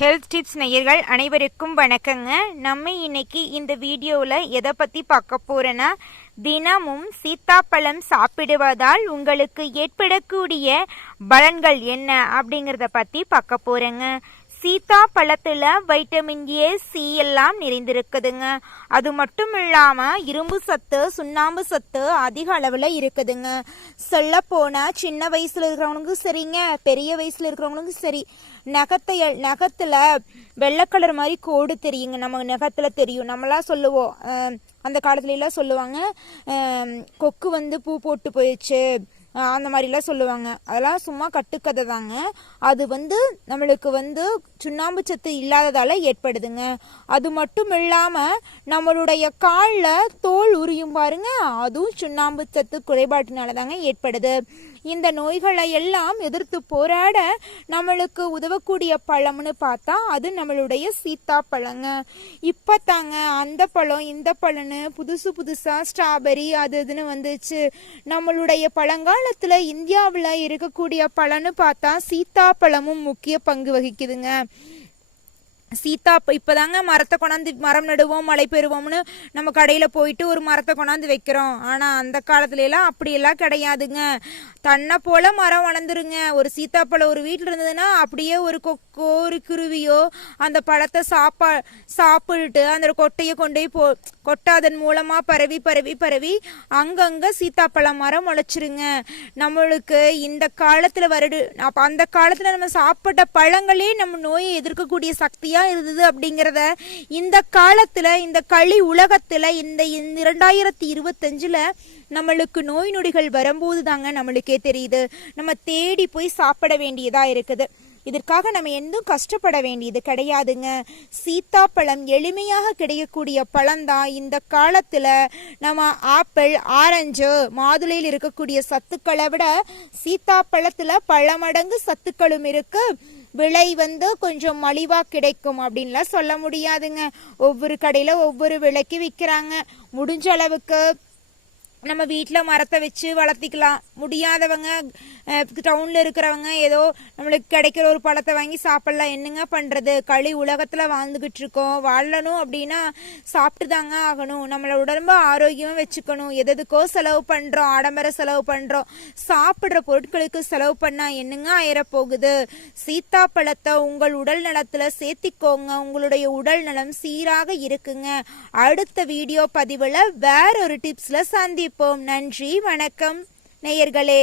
Health tips நேயர்கள் அனைவருக்கும் வணக்கங்க. நம்ம இன்னைக்கு இந்த வீடியோவில் எதை பற்றி பார்க்க போகிறோன்னா, தினமும் சீத்தாப்பழம் சாப்பிடுவதால் உங்களுக்கு ஏற்படக்கூடிய பலன்கள் என்ன அப்படிங்கிறத பற்றி பார்க்க போகிறேங்க. சீத்தா பழத்தில் வைட்டமின் ஏ, சி எல்லாம் நிறைந்திருக்குதுங்க. அது மட்டும் இல்லாமல் இரும்பு சத்து, சுண்ணாம்பு சத்து அதிக அளவில் இருக்குதுங்க. சொல்ல போனால் சின்ன வயசில் இருக்கிறவங்களுக்கும் சரிங்க, பெரிய வயசில் இருக்கிறவங்களுக்கும் சரி, நகத்தில் வெள்ளை கலர் மாதிரி கோடு தெரியுங்க. நம்ம நகத்தில் தெரியும். நம்மளாம் சொல்லுவோம், அந்த காலத்துலலாம் சொல்லுவாங்க, கொக்கு பூ போட்டு போயிடுச்சு அந்த மாதிரிலாம் சொல்லுவாங்க. அதெல்லாம் சும்மா கட்டுக்கதை தாங்க. அது நம்மளுக்கு சுண்ணாம்பு சத்து இல்லாததால ஏற்படுதுங்க. அது மட்டும் இல்லாமல் நம்மளுடைய காலில் தோல் உரியும் பாருங்க, அதுவும் சுண்ணாம்பு சத்து குறைபாட்டினால தாங்க ஏற்படுது. இந்த நோய்களை எல்லாம் எதிர்த்து போராட நம்மளுக்கு உதவக்கூடிய பழம்னு பார்த்தா அது நம்மளுடைய சீத்தாப்பழங்க. இப்போ தாங்க அந்த பழம் இந்த பழம்னு புதுசாக ஸ்ட்ராபெரி அது இதுன்னு வந்துச்சு. நம்மளுடைய பழங்காலத்தில் இந்தியாவில் இருக்கக்கூடிய பழம்னு பார்த்தா சீத்தாப்பழமும் முக்கிய பங்கு வகிக்குதுங்க. இப்போதாங்க மரத்தை கொண்டாந்து மரம் நடுவோம், மழை பெறுவோம்னு நம்ம கடையில் போயிட்டு ஒரு மரத்தை கொண்டாந்து வைக்கிறோம். ஆனால் அந்த காலத்துலலாம் அப்படியெல்லாம் கிடையாதுங்க. தன்னை போல மரம் வளர்ந்துருங்க. ஒரு சீத்தாப்பழம் ஒரு வீட்டில் இருந்ததுன்னா அப்படியே ஒரு கொக்கோ ஒரு குருவியோ அந்த பழத்தை சாப்பிட்டுட்டு அந்த கொட்டையை கொண்டு போய் கொட்டாதன் மூலமாக பரவி பரவி பரவி அங்கங்கே சீத்தாப்பழம் மரம் முளைச்சிருங்க. நம்மளுக்கு இந்த காலத்தில் அந்த காலத்தில் நம்ம சாப்பிட்ட பழங்களே நம்ம நோயை எதிர்க்கக்கூடிய சக்தியாக இருந்தது அப்படிங்கிறத இந்த காலத்துல, இந்த களி உலகத்துல, இந்த 2025 நம்மளுக்கு நோய் நொடிகள் வரும்போது தாங்க நம்மளுக்கே தெரியுது. நம்ம தேடி போய் சாப்பிட வேண்டியதா இருக்குது. இதற்காக நம்ம எதுவும் கஷ்டப்பட வேண்டியது கிடையாதுங்க. சீத்தாப்பழம் எளிமையாக கிடைக்கக்கூடிய பழம்தான். இந்த காலத்துல நம்ம ஆப்பிள், ஆரஞ்சு, மாதுளையில் இருக்கக்கூடிய சத்துக்களை விட சீத்தாப்பழத்துல பல மடங்கு சத்துக்களும் இருக்கு. விலை கொஞ்சம் மலிவா கிடைக்கும் அப்படின்லாம் சொல்ல முடியாதுங்க. ஒவ்வொரு கடையில ஒவ்வொரு விலைக்கு விற்கிறாங்க. முடிஞ்ச அளவுக்கு நம்ம வீட்டில் மரத்தை வச்சு வளர்த்திக்கலாம். முடியாதவங்க, டவுனில் இருக்கிறவங்க ஏதோ நம்மளுக்கு கிடைக்கிற ஒரு பழத்தை வாங்கி சாப்பிட்லாம். என்னங்க பண்ணுறது, களி உலகத்தில் வாழ்ந்துக்கிட்டு இருக்கோம். வாழணும் அப்படின்னா சாப்பிட்டு தாங்க ஆகணும். நம்மளை உடம்பு ஆரோக்கியமாக வச்சுக்கணும். எதுக்கோ செலவு பண்ணுறோம், ஆடம்பர செலவு பண்ணுறோம். சாப்பிட்ற பொருட்களுக்கு செலவு பண்ணால் என்னங்க ஆயிரப்போகுது. சீத்தாப்பழத்தை உங்கள் உடல் நலத்தில் சேர்த்திக்கோங்க. உங்களுடைய உடல் நலம் சீராக இருக்குங்க. அடுத்த வீடியோ பதிவில் வேற ஒரு டிப்ஸில் சந்திப்போம். நன்றி, வணக்கம் நேயர்களே.